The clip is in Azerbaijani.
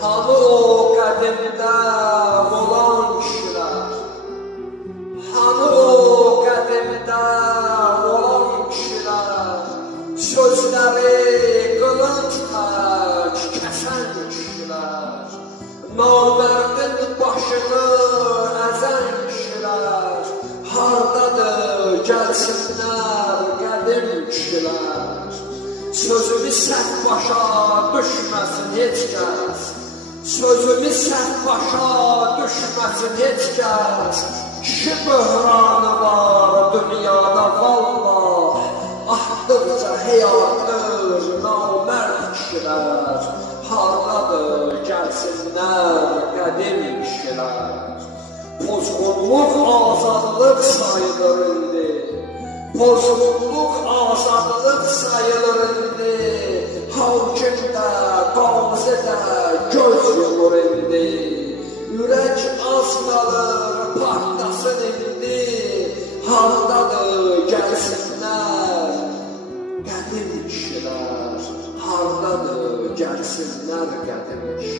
Hanı o qədimdə olan kişilər, hanı o qədimdə olan kişilər, sözləri qılınc tək kəsən kişilər, namərdin başını əzən kişilər, hardadır gəlsinlər qədim kişilər. Sözümü səhv başa düşməsin heç kəs, sözümü səhv başa düşməsin heç kəs. Kişi böhranı var dünyada vallah, ahdıqca həyatır namərd kişilər, hardadır gəlsinlər qədim kişilər. Pozğunluq azadlıq sayılır indi, pozğunluq azadlıq sayılır indi, hakimdə, qazidə göz yumur indi. Ürək az qalır, partlasın indi, hardadır gəlsinlər qədim kişilər, hardadır gəlsinlər qədim kişilər.